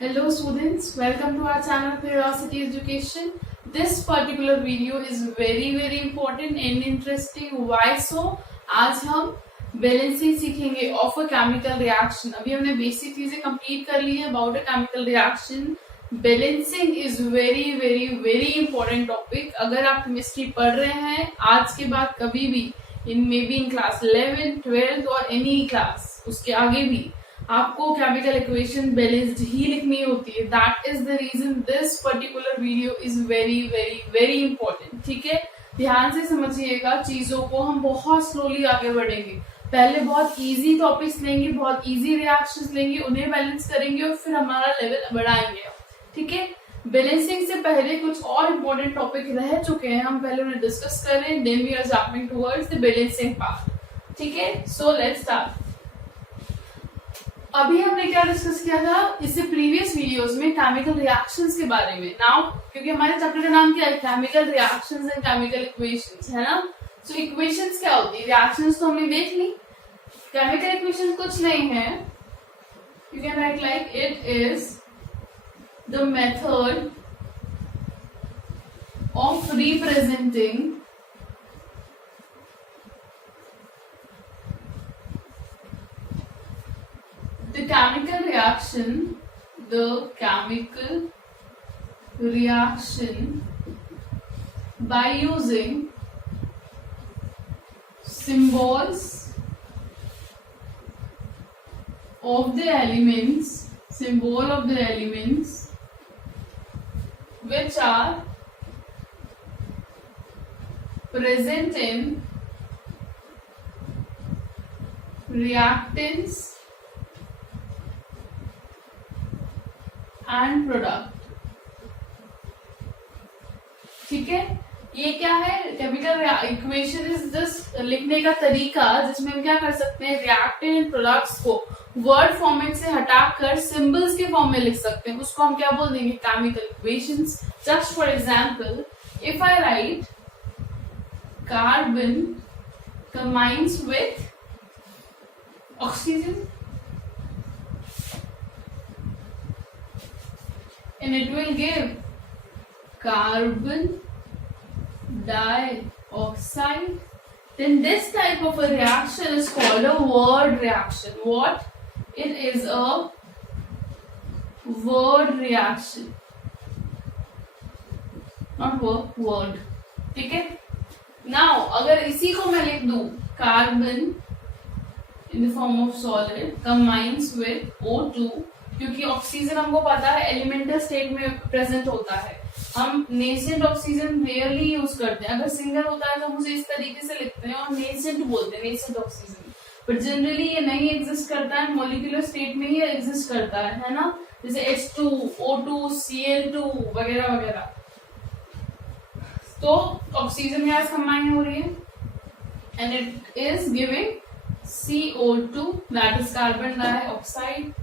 Hello students, welcome to our channel Curiosity Education. This particular video is very important and interesting. Why so? आज हम balancing सीखेंगे of a chemical reaction. अभी हमने basic चीजें complete कर ली है about a chemical reaction. Balancing is very important topic. अगर आप केमिस्ट्री पढ़ रहे हैं आज के बाद कभी भी इन मे बी इन क्लास 11, 12 और एनी क्लास उसके आगे भी आपको केमिकल इक्वेशन बैलेंस्ड ही लिखनी होती है. That is the reason this particular video is very important. ठीक है, ध्यान से समझिएगा चीजों को. हम बहुत स्लोली आगे बढ़ेंगे. पहले बहुत इजी टॉपिक्स लेंगे, बहुत इजी रिएक्शंस लेंगे, उन्हें बैलेंस करेंगे और फिर हमारा लेवल बढ़ाएंगे. ठीक है, बैलेंसिंग से पहले कुछ और इम्पोर्टेंट टॉपिक रह चुके हैं, हम पहले उन्हें डिस्कस करें. Then we are jumping towards the balancing part. ठीक है, सो लेट्स स्टार्ट. अभी हमने क्या डिस्कस किया था इससे प्रीवियस वीडियोस में केमिकल रिएक्शंस के बारे में. नाउ क्योंकि हमारे चैप्टर का नाम क्या है, chemical reactions and chemical equations, है ना. सो इक्वेशंस क्या होती है, रिएक्शंस तो हमने देख ली. केमिकल इक्वेशन कुछ नहीं है, you can write like it is the method of representing the chemical reaction by using symbols of the elements, which are present in reactants and product. ठीक है, ये क्या है, केमिकल इक्वेशन इज जस्ट लिखने का तरीका जिसमें हम क्या कर सकते हैं, रिएक्टेंट एंड प्रोडक्ट्स को वर्ड फॉर्मेट से हटाकर सिंबल्स के फॉर्म में लिख सकते हैं. उसको हम क्या बोल देंगे, chemical equations. Just for example, if I right carbon combines with oxygen and it will give carbon dioxide, then this type of a reaction is called a word reaction. What? It is a word reaction, not word. ठीक है, now अगर इसी को मैं लिख दूं, carbon in the form of solid combines with O2, क्योंकि oxygen हमको पता है एलिमेंटल स्टेट में प्रेजेंट होता है. हम नेसेंट ऑक्सीजन रेयरली यूज करते हैं. अगर सिंगल होता है तो हम उसे इस तरीके से लिखते हैं और नेसेंट बोलते हैं, नेसेंट ऑक्सीजन. बट जनरली ये नहीं एग्जिस्ट करता है, मॉलिक्यूलर स्टेट में ही एग्जिस्ट करता है ना. जैसे H2, O2, Cl2 वगैरह वगैरह. तो ऑक्सीजन गैस कंबाइन हो रही है and it is giving CO2, that is carbon dioxide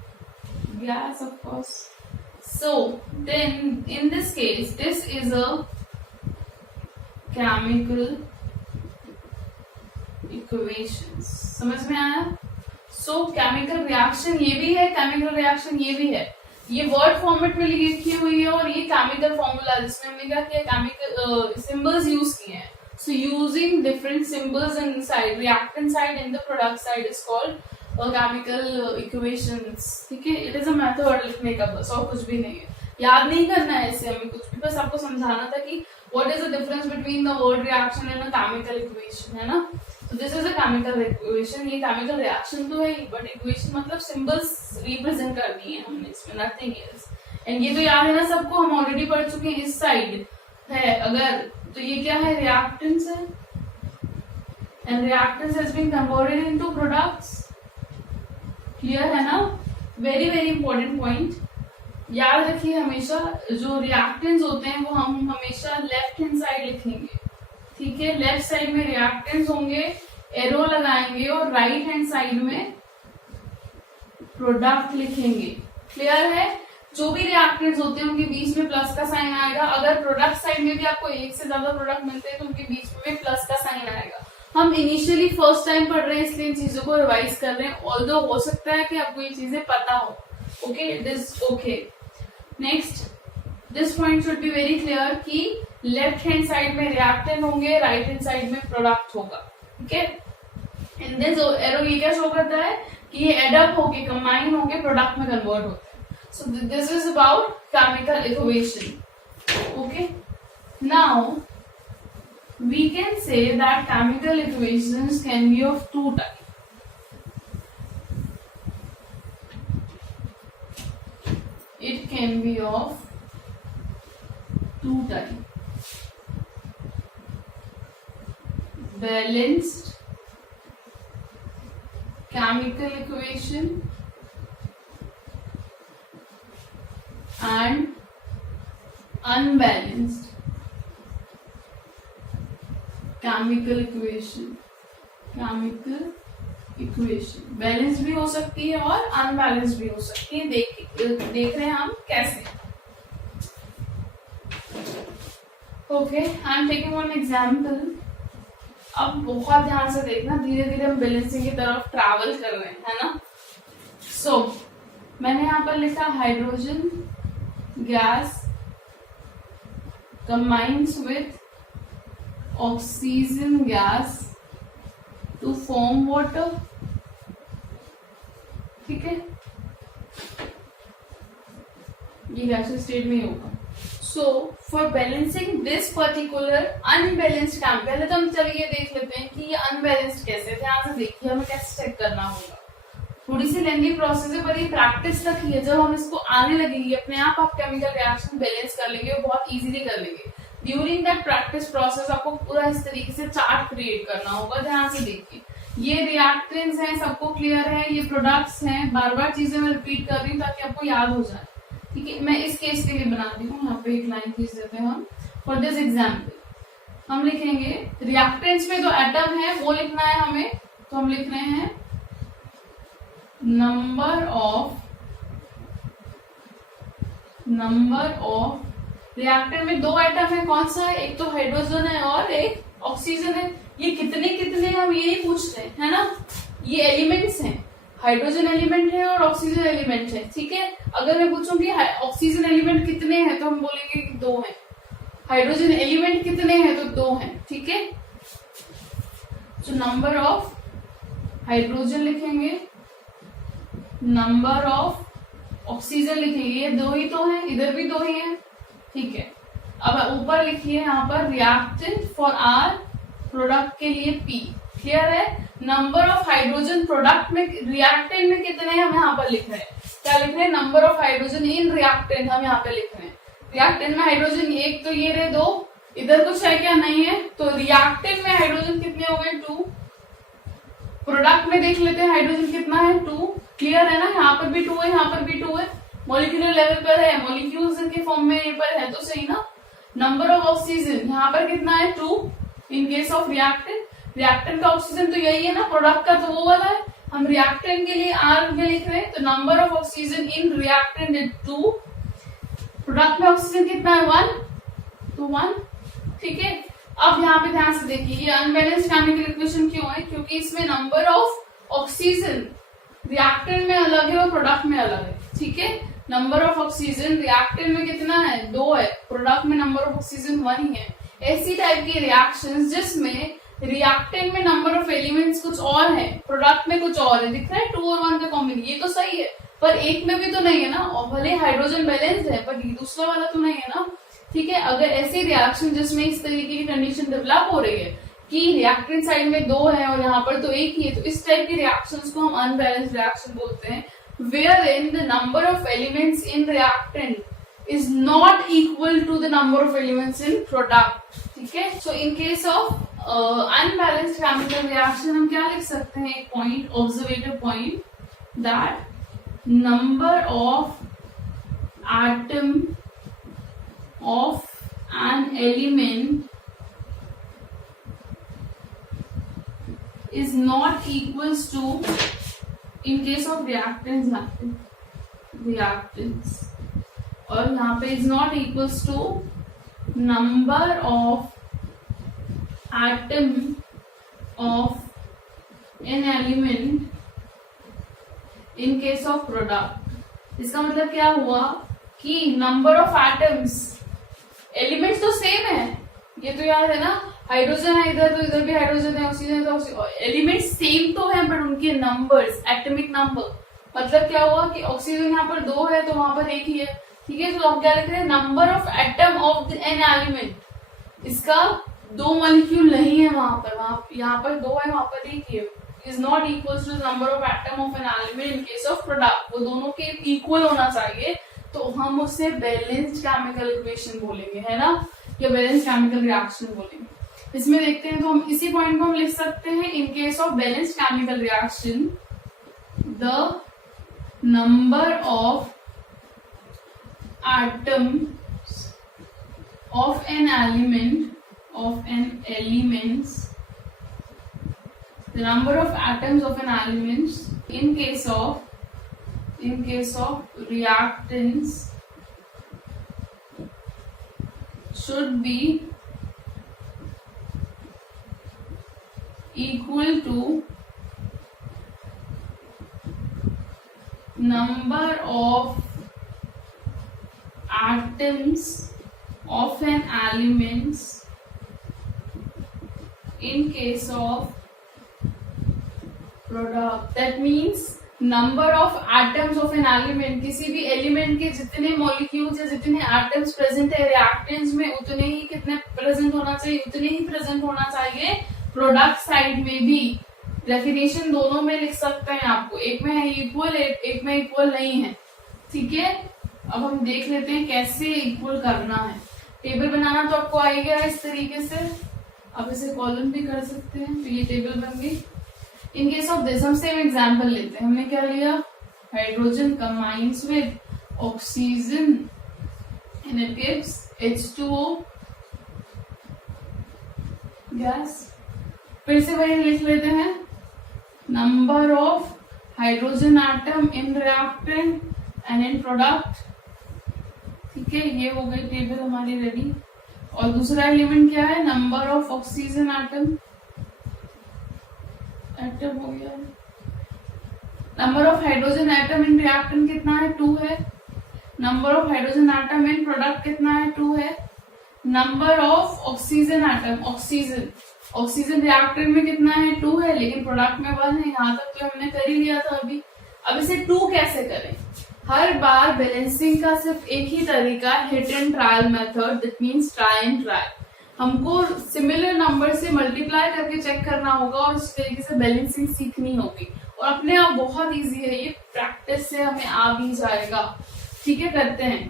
gas, of course. So then in this case this is a chemical equations. समझ में आया? So chemical reaction ये भी है, chemical reaction ये भी है. ये वर्ड फॉर्मेट में लिखी हुई है और ये केमिकल फॉर्मूला जिसमें हमने क्या किया, केमिकल सिंबल्स यूज किए हैं. So using different symbols inside reactant side and the product side is called chemical equations. ठीक है, इट इज अ मेथड लिखने का, बस और कुछ भी नहीं है. याद नहीं करना है इससे हमें कुछ भी, बस आपको समझाना था कि what is the difference between the word reaction and a chemical equation, है ना. तो this is a chemical equation. ये केमिकल रिएक्शन तो है बट इक्वेशन मतलब सिंबल्स रिप्रेजेंट करनी है हमने इसमें, नथिंग एल्स. एंड ये तो याद है ना सबको, हम ऑलरेडी पढ़ चुके हैं. इस साइड है अगर, तो ये क्या है, रिएक्टेंट्स है and reactants has been converted into products. Clear है ना. वेरी इंपॉर्टेंट पॉइंट याद रखिए हमेशा, जो रिएक्टेंट्स होते हैं वो हम हमेशा लेफ्ट हैंड साइड लिखेंगे. ठीक है, लेफ्ट साइड में रिएक्टेंट्स होंगे, एरो लगाएंगे और राइट हैंड साइड में प्रोडक्ट लिखेंगे. क्लियर है. जो भी रिएक्टेंट्स होते हैं उनके बीच में प्लस का साइन आएगा. अगर प्रोडक्ट साइड में भी आपको एक से ज्यादा प्रोडक्ट मिलते हैं तो उनके बीच में भी प्लस का साइन आएगा. हम इनिशियली फर्स्ट टाइम पढ़ रहे हैं इसलिए इन चीजों को रिवाइज कर रहे हैं. ऑल्दो हो सकता है कि आपको ये चीजें पता हो. Okay, it is okay. Next, this point should be very clear कि लेफ्ट हैंड साइड में रिएक्टेंट होंगे, राइट हैंड साइड में प्रोडक्ट होगा. ठीक है, इन दिस एरो ये क्या शो करता है कि ये एडअप होके कंबाइन होके प्रोडक्ट में कन्वर्ट होता है. So this is about chemical equation. Okay, now we can say that chemical equations can be of two types. It can be of two types. Balanced chemical equation and unbalanced chemical equation. Balance भी हो सकती है और unbalance भी हो सकती है. देख रहे हैं हम कैसे. Okay, I am taking one example. अब बहुत ध्यान से देखना, धीरे धीरे हम बैलेंसिंग की तरफ ट्रैवल कर रहे हैं, है ना. सो मैंने यहाँ पर लिखा hydrogen gas combines with oxygen gas to form water. ठीक है, ये गैसियस स्टेट में ही होगा. So for balancing this particular unbalanced chemical, पहले तो हम चलिए देख लेते हैं कि ये अनबैलेंस्ड कैसे है. ध्यान से देखिए, हमें कैसे चेक करना होगा. थोड़ी सी लेंदी प्रोसेस है पर ये प्रैक्टिस रखिए. जब हम इसको आने लगेंगे अपने आप केमिकल रिएक्शन बैलेंस कर लेंगे और बहुत इजीली कर लेंगे. ड्यूरिंग दैट प्रैक्टिस प्रोसेस आपको पूरा इस तरीके से चार्ट क्रिएट करना होगा. ध्यान से देखिए, ये रिएक्टेंट्स हैं, सबको क्लियर है. ये प्रोडक्ट्स हैं. बार बार चीजें मैं रिपीट कर रही हूँ ताकि आपको याद हो जाए. ठीक है, मैं इस केस के लिए बनाती हूँ. यहाँ पे एक लाइन खींच देते हैं हम. फॉर दिस एग्जाम्पल हम लिखेंगे रिएक्टेंट्स में जो एटम है वो लिखना है हमें. तो हम लिख रहे हैं नंबर ऑफ रिएक्टर में दो एटम है. कौन सा है? एक तो हाइड्रोजन है और एक ऑक्सीजन है. ये कितने कितने हम यही पूछ रहे हैं, है ना. ये एलिमेंट्स हैं, हाइड्रोजन एलिमेंट है और ऑक्सीजन एलिमेंट है. ठीक है, अगर मैं पूछूंगी ऑक्सीजन एलिमेंट कितने हैं तो हम बोलेंगे कि 2 हैं. हाइड्रोजन एलिमेंट कितने हैं तो 2 हैं. ठीक है, तो नंबर ऑफ हाइड्रोजन लिखेंगे, नंबर ऑफ ऑक्सीजन लिखेंगे. ये 2 ही तो है, इधर भी 2 ही है. ठीक है, अब ऊपर लिखिए यहाँ पर रिएक्टेंट फॉर आर प्रोडक्ट के लिए P. क्लियर है. नंबर ऑफ हाइड्रोजन प्रोडक्ट में रिएक्टेंट में कितने हम यहाँ पर लिख रहे हैं. क्या लिख रहे हैं? Number of hydrogen in reactant हम यहाँ पे लिख रहे हैं. रिएक्टेंट में हाइड्रोजन एक तो ये रहे 2. इधर कुछ है क्या? नहीं है. तो रिएक्टेंट में हाइड्रोजन कितने हो गए? 2. प्रोडक्ट में देख लेते हैं हाइड्रोजन कितना है? 2. क्लियर है ना. यहाँ पर भी 2 है, यहाँ पर भी 2 है. मॉलिक्यूलर लेवल पर है, मॉलिक्यूल्स के फॉर्म में पर है तो सही ना. नंबर ऑफ ऑक्सीजन यहाँ पर कितना है? 2 इन केस ऑफ रिएक्टेंट. रिएक्टेंट का ऑक्सीजन तो यही है ना, प्रोडक्ट का तो वो वाला है. हम रिएक्टेंट के लिए आर में लिख रहे हैं तो number of oxygen in reactant is 2. Product में ऑक्सीजन कितना है? 1. तो 1. ठीक है, अब यहाँ पे ध्यान से देखिए, ये अनबैलेंस्ड केमिकल इक्वेशन क्यों है? क्योंकि इसमें नंबर ऑफ ऑक्सीजन रिएक्टेंट में अलग है और प्रोडक्ट में अलग है. ठीक है, नंबर ऑफ ऑक्सीजन रिएक्टेंट में कितना है? 2 है. प्रोडक्ट में नंबर ऑफ ऑक्सीजन 1 ही है. ऐसी टाइप की रिएक्शंस जिसमें रिएक्टेंट में नंबर ऑफ एलिमेंट्स कुछ और है, प्रोडक्ट में कुछ और है. दिख रहा है 2 और 1 का कॉम्बिनेशन. ये तो सही है पर एक में भी तो नहीं है ना. और भले हाइड्रोजन बैलेंस्ड है पर दूसरा वाला तो नहीं है ना. ठीक है, अगर ऐसी रिएक्शन जिसमें इस तरीके की कंडीशन डेवलप हो रही है कि रिएक्टेंट साइड में 2 है और यहाँ पर तो 1 ही है, तो इस टाइप की रिएक्शंस को हम अनबैलेंस्ड रिएक्शन बोलते हैं. wherein the number of elements in reactant is not equal to the number of elements in product. ठीक है, so in case of unbalanced chemical reaction हम क्या लिख सकते हैं? एक point, observative point, that number of atom of an element is not equals to, in case of reactants और यहाँ पे is not equals to number of atom of an element in case of product. इसका मतलब क्या हुआ कि number of atoms, elements तो same है, ये तो याद है ना, हाइड्रोजन है इधर तो इधर भी हाइड्रोजन है, ऑक्सीजन है तो एलिमेंट सेम तो है बट उनके नंबर्स, एटॉमिक नंबर, मतलब क्या हुआ कि ऑक्सीजन यहाँ पर 2 है तो वहां पर 1 ही है, ठीक है। तो हम क्या लिख रहे हैं, number of atom of an element, इसका 2 मॉलिक्यूल नहीं है वहां पर, वहां यहाँ पर 2 है वहां पर 1 है, is not equal to number of atom of an element in case of product, वो दोनों के इक्वल होना चाहिए, तो हम उससे बैलेंस्ड केमिकल इक्वेशन बोलेंगे, है ना, या बैलेंस्ड केमिकल रिएक्शन बोलेंगे। इसमें देखते हैं तो हम इसी पॉइंट को हम लिख सकते हैं, इन case of balanced chemical reaction the number of atoms of an elements, the number of atoms of an elements in case of reactants should be equal to number of atoms of an elements in case of product. That means number of atoms of an element, किसी भी element के जितने molecules या जितने atoms present है reactants में उतने ही कितने प्रेजेंट होना चाहिए, उतने ही प्रेजेंट होना चाहिए प्रोडक्ट साइड में भी। डेफिनेशन दोनों में लिख सकते हैं आपको, एक में है इक्वल, एक में इक्वल नहीं है, ठीक है। अब हम देख लेते हैं कैसे इक्वल करना है। टेबल बनाना तो आपको आ गया इस तरीके से, आप इसे कॉलम भी कर सकते हैं, तो ये टेबल बन गई। इन केस ऑफ दिस हम सेम एग्जांपल लेते हैं, हमने क्या लिया, hydrogen combines with oxygen and it gives H2O gas. फिर से वही लिख लेते हैं, number of hydrogen atom in reactant and in product, ठीक है, ये हो गई टेबल हमारी रेडी। और दूसरा एलिमेंट क्या है, नंबर ऑफ ऑक्सीजन एटम हो गया, number of hydrogen atom in reactant कितना है, 2 है, number of hydrogen atom in product कितना है, 2 है, number of oxygen atom, oxygen reactant में कितना है, 2 है, लेकिन प्रोडक्ट में 1 है, यहाँ तक तो हमने कर ही लिया था अभी। अब इसे 2 कैसे करें, हर बार बैलेंसिंग का सिर्फ एक ही तरीका, hit and trial method, that means try and try. हमको सिमिलर नंबर से मल्टीप्लाई करके चेक करना होगा और उस तरीके से बैलेंसिंग सीखनी होगी, और अपने आप बहुत इजी है ये, प्रैक्टिस से हमें आ भी जाएगा, ठीक है। करते हैं,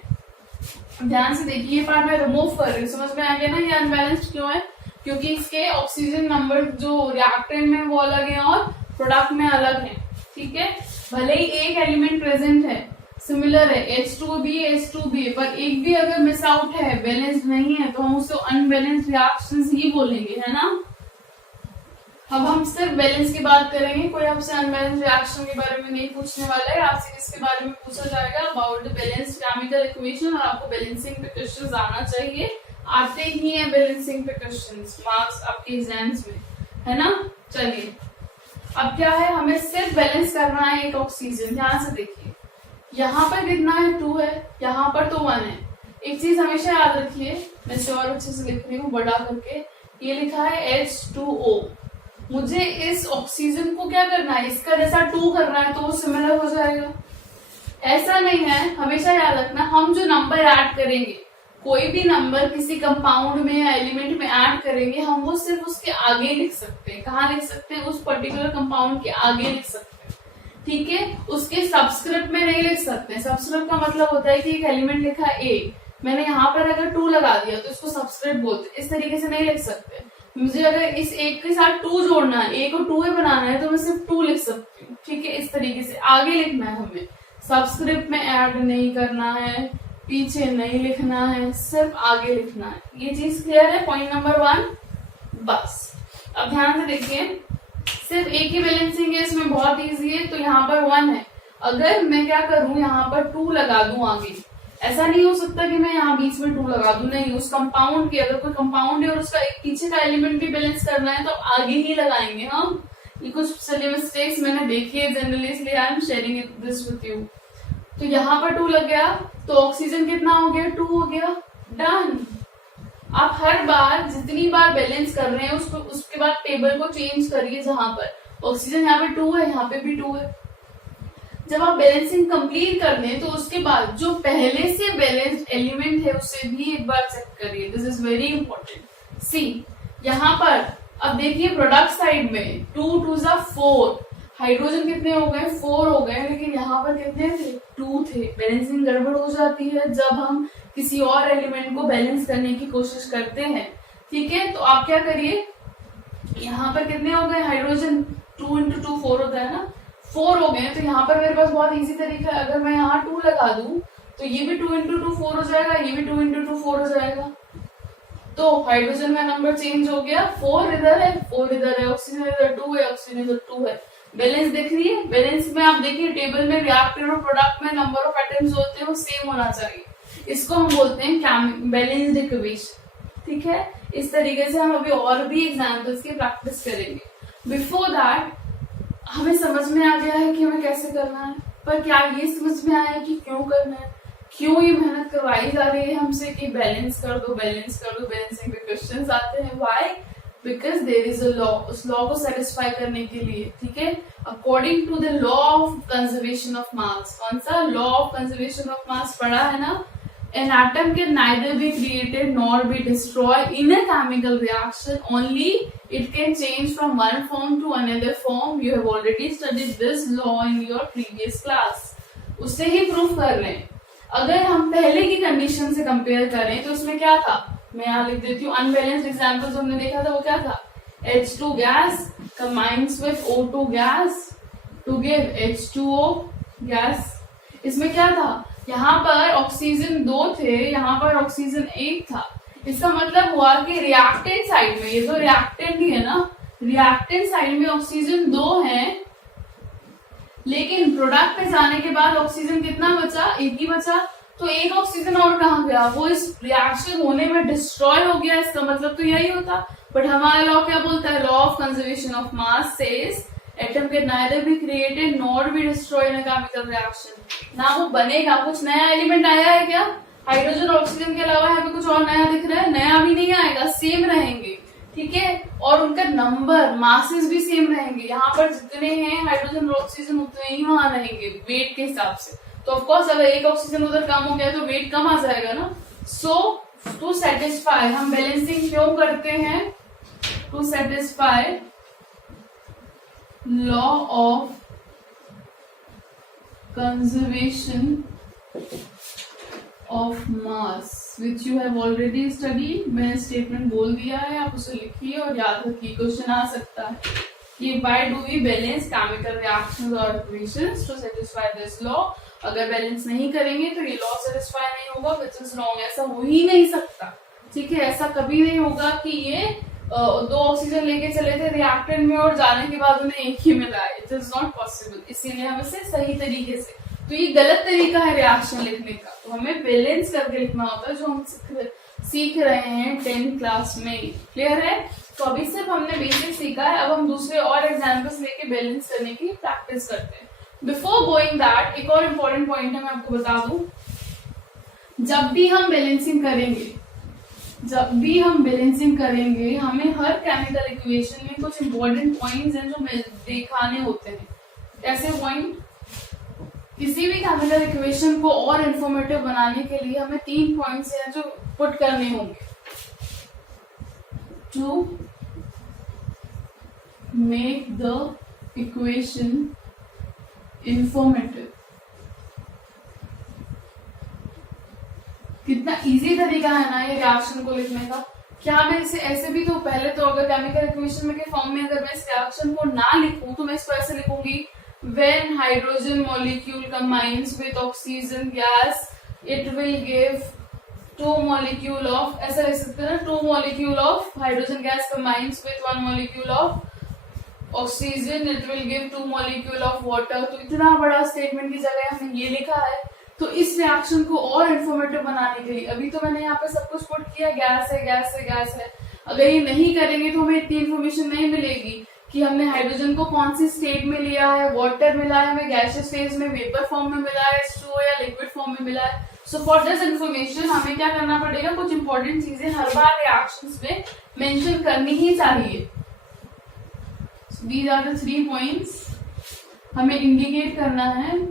ध्यान से देखिए, ये पार्ट मैं रिमूव कर रही हूँ, समझ में आ गया ना ये अनबैलेंस्ड क्यों है, क्योंकि इसके ऑक्सीजन नंबर जो रिएक्टेंट में वो अलग है और प्रोडक्ट में अलग है, ठीक है। भले ही एक एलिमेंट प्रेजेंट है, सिमिलर है, H2 भी है, H2 भी है, पर एक भी अगर मिस आउट है, बैलेंस नहीं है, तो हम उसको अनबैलेंस्ड रिएक्शंस ही बोलेंगे, है ना। अब हम सिर्फ बैलेंस की बात करेंगे, कोई आपसे अनबैलेंस्ड रिएक्शन के बारे में नहीं पूछने वाला है, आपसे इसके बारे में पूछा जाएगा about the balanced chemical equation, और आपको बैलेंसिंग पे क्वेश्चंस आना चाहिए, आते ही है बैलेंसिंग पे क्वेश्चंस मार्क्स आपके एग्जाम्स में, है ना। चलिए अब क्या है, हमें सिर्फ बैलेंस करना है एक ऑक्सीजन। ध्यान से देखिए, यहाँ पर कितना है, 2 है, यहाँ पर तो 1 है। एक चीज हमेशा याद रखिए, मैं इसे और अच्छे से लिख रही हूँ बड़ा करके, ये लिखा है H2O, मुझे इस ऑक्सीजन को क्या करना है, इसका जैसा 2 करना है तो वो सिमिलर हो जाएगा, ऐसा नहीं है। हमेशा याद रखना, हम जो नंबर ऐड करेंगे, कोई भी नंबर किसी कंपाउंड में या एलिमेंट में ऐड करेंगे, हम वो सिर्फ उसके आगे लिख सकते हैं। कहाँ लिख सकते हैं, उस पर्टिकुलर कंपाउंड के आगे लिख सकते हैं, ठीक है। उसके सबस्क्रिप्ट में नहीं लिख सकते। सबस्क्रिप्ट का मतलब होता है कि एक एलिमेंट लिखा A, मैंने यहाँ पर अगर 2 लगा दिया तो इसको सबस्क्रिप्ट बोलते हैं, इस तरीके से नहीं लिख सकते। मुझे अगर इस एक के साथ 2 जोड़ना है, A को 2 बनाना है, तो मैं सिर्फ 2 लिख सकती हूँ, ठीक है। इस तरीके से आगे लिखना है, हमें सबस्क्रिप्ट में ऐड नहीं करना है, पीछे नहीं लिखना है, सिर्फ आगे लिखना है। ये चीज क्लियर है, पॉइंट नंबर 1 बस। अब ध्यान से देखिए, सिर्फ एक ही बैलेंसिंग है, इसमें बहुत इजी है। तो यहाँ पर 1 है, अगर मैं क्या करूं, यहाँ पर 2 लगा दूं आगे, ऐसा नहीं हो सकता कि मैं यहाँ बीच में 2 लगा दूं, नहीं। उस कंपाउंड के, अगर कोई कंपाउंड है और उसका एक पीछे का एलिमेंट भी बैलेंस करना है तो आगे ही लगाएंगे हम। ये कुछ चलिए मिस्टेक्स मैंने देखी है जनरली, इसलिए I am sharing this with you. तो यहाँ पर 2 लग गया, तो ऑक्सीजन कितना हो गया, 2 हो गया, डन। आप हर बार जितनी बार बैलेंस कर रहे हैं उसको उसके बाद टेबल को चेंज करिए, जहां पर ऑक्सीजन यहाँ पे 2 है, यहाँ पे भी 2 है। जब आप बैलेंसिंग कंप्लीट कर दें तो उसके बाद जो पहले से बैलेंस्ड एलिमेंट है उससे भी एक बार चेक करिए। This is very important. See यहाँ पर अब देखिए प्रोडक्ट साइड में 2 2 4, हाइड्रोजन कितने हो गए, 4 हो गए, लेकिन यहाँ पर कितने थे, 2 थे। बैलेंसिंग गड़बड़ हो जाती है जब हम किसी और एलिमेंट को बैलेंस करने की कोशिश करते हैं, ठीक है। तो आप क्या करिए, यहाँ पर कितने हो गए हाइड्रोजन, 2 × 2 4 होता है ना, 4 हो गए। तो यहाँ पर मेरे पास बहुत इजी तरीका है, अगर मैं यहाँ 2 लगा दूं तो ये भी 2 × 2 4 हो जाएगा, ये भी 2 × 2 4 हो जाएगा। तो हाइड्रोजन में नंबर चेंज हो गया, 4 इधर है, 4 इधर है, ऑक्सीजन इधर 2 है, ऑक्सीजन इधर 2 है। बैलेंस देख रही है, बैलेंस में आप देखिए टेबल में रिएक्टेंट और प्रोडक्ट में नंबर ऑफ एटम्स होते हैं वो सेम होना चाहिए। इसको हम बोलते हैं बैलेंस्ड इक्वेशन, ठीक है। इस तरीके से हम अभी और भी एग्जांपल्स की प्रैक्टिस करेंगे। बिफोर दैट हमें समझ में आ गया है कि हमें कैसे करना है, पर क्या ये समझ में आया कि क्यों करना है, क्यों ये मेहनत करवाई जा रही है हमसे कि बैलेंस कर दो, बैलेंस कर दो, बैलेंसिंग के क्वेश्चंस आते हैं। Why? Because there is a law, उस लॉ को सेटिस्फाई करने के लिए, ठीक है। According to the law of conservation of mass, कौन सा law of conservation of mass पढ़ा है ना, an atom can neither be created nor be destroyed in a chemical reaction, only it can change from one form to another form. You have already studied this law in your previous class. उससे ही proof कर रहे हैं। अगर हम पहले की condition से compare करें तो उसमें क्या था, मैं यहाँ लिख देती हूँ। अनबैलेंस्ड एग्जाम्पल जो हमने देखा था वो क्या था, H2 gas combines with O2 gas to give H2O gas. इसमें क्या था, यहाँ पर ऑक्सीजन 2 थे, यहाँ पर ऑक्सीजन 1 था। इसका मतलब हुआ कि रिएक्टेंट साइड में, ये तो रिएक्टेंट ही है ना, रिएक्टेंट साइड में ऑक्सीजन 2 है, लेकिन प्रोडक्ट पे जाने के बाद ऑक्सीजन कितना बचा, 1 ही बचा। तो 1 ऑक्सीजन और कहाँ गया, वो इस रिएक्शन होने में डिस्ट्रॉय हो गया। इसका मतलब तो यही होता, बट हमारा लॉ क्या बोलता है, law of conservation of mass says atom can neither be created nor be destroyed in a chemical reaction. ना वो बनेगा, कुछ नया एलिमेंट आया है क्या, हाइड्रोजन और ऑक्सीजन के अलावा यहाँ पे कुछ और नया दिख रहा है, नया भी नहीं आएगा, सेम रहेंगे, ठीक है। और उनका नंबर मासेस भी सेम रहेंगे, यहाँ पर जितने हैं हाइड्रोजन और ऑक्सीजन उतने ही वहां रहेंगे वेट के हिसाब से। तो ऑफकोर्स अगर 1 ऑक्सीजन उधर कम हो गया तो वेट कम आ जाएगा ना। सो टू सेटिस्फाई, हम बैलेंसिंग क्यों करते हैं, to satisfy law of conservation of mass which you have already studied. मैंने स्टेटमेंट बोल दिया है, आप उसे लिखिए और याद रखिए, क्वेश्चन आ सकता है कि why do we balance chemical reactions और equations to satisfy this law. अगर बैलेंस नहीं करेंगे तो ये लॉ सेटिस्फाई नहीं होगा, विच इज रॉन्ग, ऐसा हो ही नहीं सकता, ठीक है। ऐसा कभी नहीं होगा कि ये 2 ऑक्सीजन लेके चले थे रिएक्टेंट में और जाने के बाद उन्हें 1 ही मिला है, इट इज नॉट पॉसिबल। इसीलिए हम इसे सही तरीके से, तो ये गलत तरीका है रिएक्शन लिखने का, तो हमें बैलेंस करके लिखना होता है, जो हम सीख रहे हैं 10th क्लास में। क्लियर है? तो अभी सिर्फ हमने बेसिक सीखा है, अब हम दूसरे और एग्जाम्पल्स लेके बैलेंस करने की प्रैक्टिस करते हैं। बिफोर गोइंग दैट एक और इम्पोर्टेंट पॉइंट है, मैं आपको बता दूं, जब भी हम बैलेंसिंग करेंगे, हमें हर केमिकल इक्वेशन में कुछ इंपॉर्टेंट पॉइंट्स हैं जो दिखाने होते हैं। ऐसे पॉइंट, किसी भी केमिकल इक्वेशन को और इंफॉर्मेटिव बनाने के लिए हमें 3 पॉइंट्स हैं जो पुट करने होंगे to make the equation informative. कितना इजी तरीका है ना ये रिएक्शन को लिखने का। क्या मैं इसे ऐसे भी, तो पहले तो अगर केमिकल इक्वेशन में के फॉर्म में अगर मैं इस रिएक्शन को ना लिखूं तो मैं इसको ऐसे लिखूंगी, when hydrogen molecule combines with oxygen gas it will give 2 molecule of, ऐसा लिख सकते हैं ना, 2 molecule of hydrogen gas combines with 1 molecule of oxygen it will give 2 molecule of water। तो इतना बड़ा स्टेटमेंट की जगह हमने ये लिखा है। तो इस रिएक्शन को और इंफॉर्मेटिव बनाने के लिए, अभी तो मैंने यहाँ पे सब कुछ पुट किया, गैस है, गैस है, गैस है। अगर ये नहीं करेंगे तो हमें इतनी इन्फॉर्मेशन नहीं मिलेगी कि हमने हाइड्रोजन को कौन सी स्टेट में लिया है, वाटर मिला है हमें गैसियस फेज में, वेपर फॉर्म में मिला है H2O या लिक्विड फॉर्म में मिला है। सो फॉर दिस इंफॉर्मेशन हमें क्या करना पड़ेगा, कुछ इंपॉर्टेंट चीजें हर बार रिएक्शंस में मेंशन करनी ही चाहिए। दीज आर द 3 पॉइंट्स हमें इंडिकेट करना है।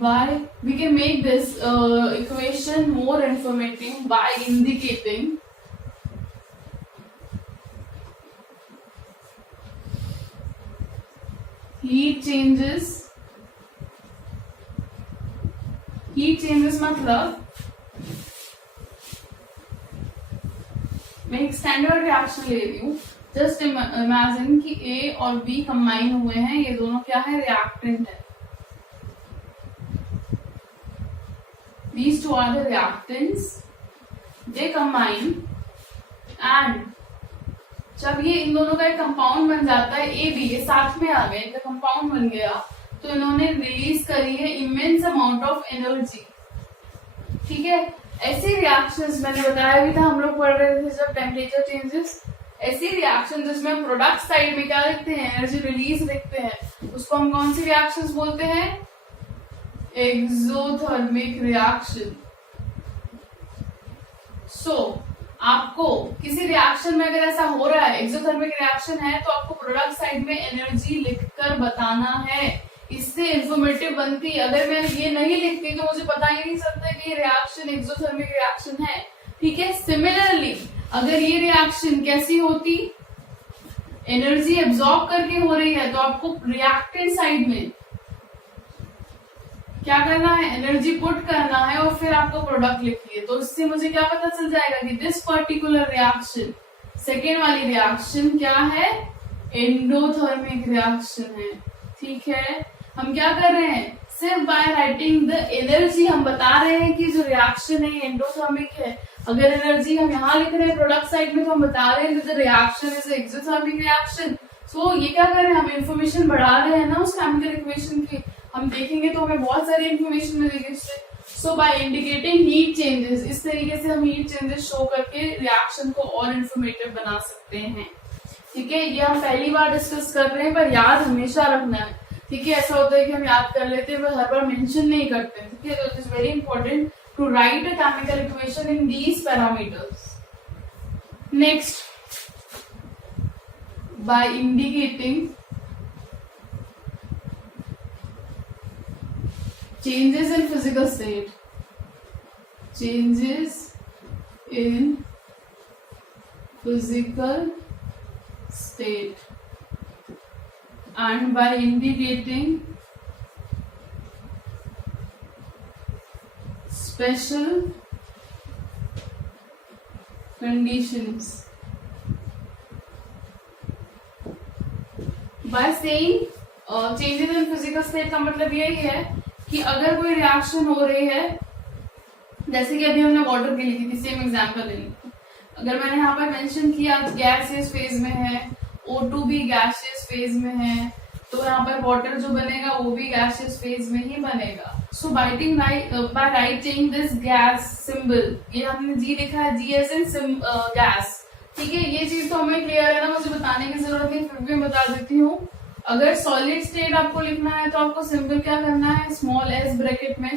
By we can make this equation more informative by indicating heat changes मतलब मैं एक स्टैंडर्ड रिएक्शन ले रही हूँ। जस्ट इमेजिन कि A और B कंबाइन हुए हैं, ये दोनों क्या है, रिएक्टेंट है। These two are the reactants. They combine and जब ये इन दोनों का एक कंपाउंड बन जाता है A B, ये साथ में आ गए, इनका कंपाउंड बन गया, तो इन्होंने रिलीज करी है इमेंस अमाउंट ऑफ एनर्जी। ठीक है, ऐसी रिएक्शंस मैंने बताया भी था, हम लोग पढ़ रहे थे जब टेम्परेचर चेंजेस, ऐसी रिएक्शन जिसमें प्रोडक्ट साइड में क्या लिखते हैं, एनर्जी रिलीज लिखते हैं, उसको हम कौन सी रिएक्शंस बोलते हैं, एक्सोथर्मिक रिएक्शन। सो आपको किसी रिएक्शन में अगर ऐसा हो रहा है, एक्सोथर्मिक रिएक्शन है, तो आपको प्रोडक्ट साइड में एनर्जी लिखकर बताना है, इससे इंफॉर्मेटिव बनती। अगर मैं ये नहीं लिखती तो मुझे पता ही नहीं चलता कि ये रिएक्शन एक्सोथर्मिक रिएक्शन है। ठीक है, सिमिलरली अगर ये रिएक्शन कैसी होती, एनर्जी एब्जॉर्ब करके हो रही है, तो आपको रिएक्टेंट साइड में क्या करना है, एनर्जी पुट करना है और फिर आपको प्रोडक्ट लिखिए। तो इससे मुझे क्या पता चल जाएगा कि दिस पर्टिकुलर रिएक्शन, सेकेंड वाली रिएक्शन क्या है, एंडोथर्मिक रिएक्शन है। ठीक है, हम क्या कर रहे हैं, सिर्फ बाय राइटिंग द एनर्जी हम बता रहे हैं कि जो रिएक्शन है एंडोथर्मिक है। अगर एनर्जी हम यहाँ लिख रहे हैं प्रोडक्ट साइड में, तो हम बता रहे हैं the reaction is exothermic reaction. So ये क्या कर रहे हैं, हम इंफॉर्मेशन बढ़ा रहे हैं ना उस केमिकल इक्वेशन की। हम देखेंगे तो हमें बहुत सारी इंफॉर्मेशन मिलेगी इससे। सो बाय इंडिकेटिंग हीट चेंजेस, इस तरीके से हम हीट चेंजेस शो करके रिएक्शन को और इंफॉर्मेटिव बना सकते हैं। ठीक है, ये हम पहली बार डिस्कस कर रहे हैं, पर याद हमेशा रखना है। ठीक है, ऐसा होता है कि हम याद कर लेते हैं पर हर बार मेंशन नहीं करते। ठीक है, तो it is very important to write a chemical equation in these parameters. Next, by indicating changes in physical state, changes in physical state, and by indicating special conditions, by saying changes in physical state का मतलब यही है कि अगर कोई reaction हो रही है, जैसे कि अभी हमने वाटर की लिखी थी, सेम एग्जांपल ले ली। अगर मैंने यहाँ पर मेंशन किया गैसियस फेज में है, O2 भी गैसियस फेज में है, तो यहाँ पर वाटर जो बनेगा वो भी गैसियस फेज में ही बनेगा। So by writing this gas symbol, ये हमने जी लिखा है, जी एस इन गैस। ठीक है, ये चीज तो हमें क्लियर है ना, मुझे बताने की जरूरत नहीं, फिर भी बता देती हूँ। अगर सॉलिड स्टेट आपको लिखना है तो आपको सिंबल क्या करना है, स्मॉल एस ब्रैकेट में,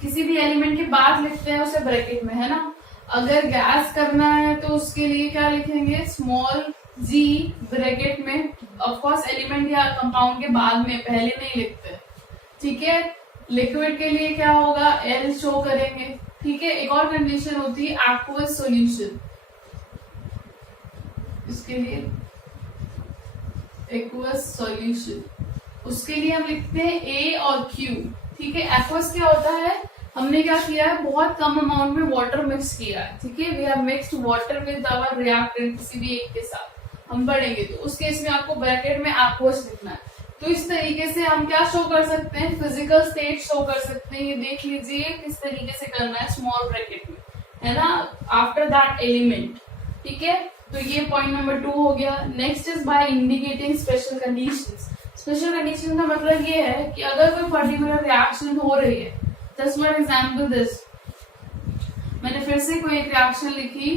किसी भी एलिमेंट के बाद लिखते हैं उसे ब्रैकेट में, है ना। अगर गैस करना है तो उसके लिए क्या लिखेंगे, स्मॉल जी ब्रैकेट में, ऑफ कोर्स एलिमेंट या कंपाउंड के बाद में, पहले नहीं लिखते। ठीक है, लिक्विड के लिए क्या होगा, एल शो करेंगे। ठीक है, एक और कंडीशन होती है एक्वस सॉल्यूशन, इसके लिए एक्वस सॉल्यूशन, उसके लिए हम लिखते हैं ए और क्यू। ठीक है, एक्वस क्या होता है, हमने क्या किया है, बहुत कम अमाउंट में वाटर मिक्स किया है। ठीक है, we have mixed water with our reactant, किसी भी एक के साथ हम बढ़ेंगे तो उस केस में आपको ब्रैकेट में एक्वस लिखना है। तो इस तरीके से हम क्या शो कर सकते हैं, फिजिकल स्टेट शो कर सकते हैं। ये देख लीजिए किस तरीके से करना है, स्मॉल ब्रैकेट में, है ना, आफ्टर दैट एलिमेंट। ठीक है, तो ये पॉइंट नंबर 2 हो गया। Next is by indicating special conditions. Special condition का मतलब ये है कि अगर कोई पर्टिकुलर रिएक्शन हो रही है, जस्ट फॉर एग्जाम्पल दिस, मैंने फिर से कोई एक रिएक्शन लिखी,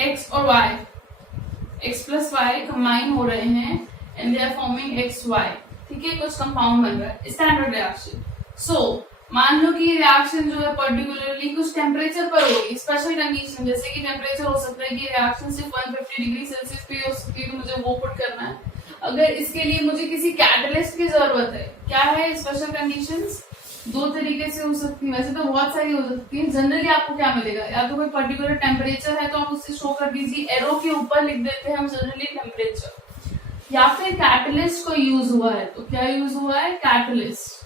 एक्स और Y, x plus Y combine हो रहे हैं and they are forming X Y, ठीक है, कुछ कंपाउंड बन रहा है, स्टैंडर्ड रिएक्शन। सो मान लो कि ये रिएक्शन जो है पर्टिकुलरली कुछ टेम्परेचर पर होगी, स्पेशल कंडीशन, जैसे कि टेम्परेचर हो सकता है कि रिएक्शन सिर्फ 150 डिग्री सेल्सियस पे हो सकती है, तो मुझे वो पुट करना है। अगर इसके लिए मुझे किसी कैटलिस्ट की जरूरत है, क्या है स्पेशल कंडीशंस? दो तरीके से हो सकती है, वैसे तो बहुत सारी हो सकती है। जनरली आपको क्या मिलेगा, या तो कोई पर्टिकुलर टेम्परेचर है तो आप उससे शो कर दीजिए, एरो के ऊपर लिख देते हैं हम जनरली टेम्परेचर, या फिर कैटलिस्ट को यूज हुआ है, तो क्या यूज हुआ है? कैटलिस्ट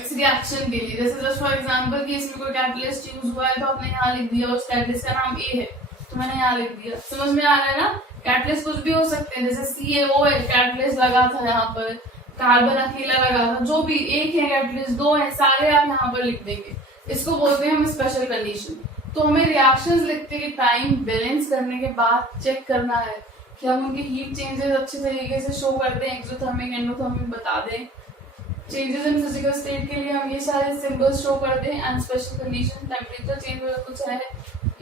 इस रिएक्शन के लिए। जैसे जस्ट फॉर एग्जांपल कि इसमें कोई कैटलिस्ट यूज हुआ है तो आपने यहाँ लिख दिया, उस कैटलिस्ट का नाम ए है तो मैंने यहाँ लिख दिया। समझ में आ रहा है ना? कैटलिस्ट कुछ भी हो सकते हैं, जैसे CaO है, कैटलिस्ट लगा था यहाँ पर, कार्बन अकेला लगा था, जो भी, एक है कैटलिस्ट, दो है, सारे आप यहाँ पर लिख देंगे। इसको बोलते हैं हम स्पेशल कंडीशन। तो हमें रिएक्शंस लिखते के टाइम बैलेंस करने के बाद चेक करना है कि हम उनके हीट चेंजेस अच्छे तरीके से शो कर दें, एक्सोथर्मिक एंडोथर्मिक बता दें, चेंजेस इन फिजिकल स्टेट के लिए हम ये सारे सिंबल्स शो कर दें, and special condition temperature change हो कुछ है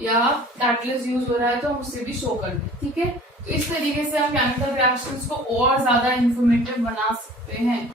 या कैटलिस्ट यूज हो रहा है तो हम उससे भी शो कर दें, ठीक है। तो इस तरीके से हम केमिकल रिएक्शंस को और ज्यादा इंफॉर्मेटिव बना सकते हैं।